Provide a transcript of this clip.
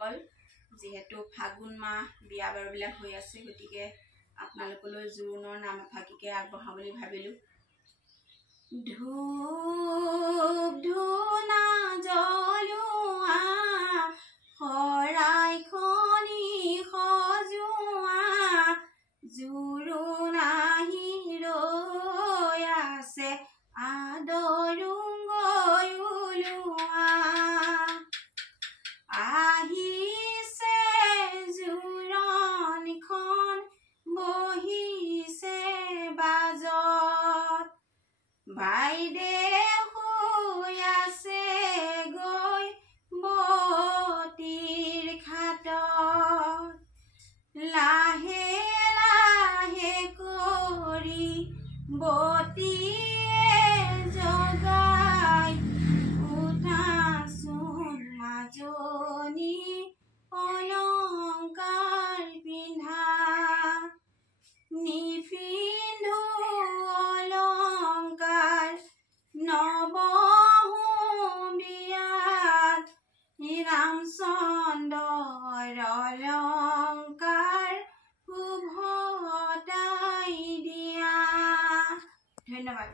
ভক্তসকল যেহেতু ফাগুন মাহ বিয়া বাৰুবিলাক হৈ আছে গতিকে আপোনালোকলৈ জোৰোণৰ নাম এফাঁকিকে আগবঢ়াওঁ বুলি ভাবিলোঁ। ধূপ ধূনা জ্বলোৱা শৰাইখনি সজোৱা জোৰোণ আহি ৰৈ আছে আদৰুঙ্গৈ ওলোৱা আহিছে জোৰণখন বহিছে বাজত বাইদেউ শুই আছে গৈ বতীৰ খাটত লাহে লাহে কৰি বতীয়ে জগাই উঠাচোন মাজনী অলংকাৰ পিন্ধা নিপিন্ধো অলংকাৰ নবহো বিয়াত ৰামচন্দ্ৰৰ অলংকাৰ শুভতাই দিয়া। ধন্যবাদ।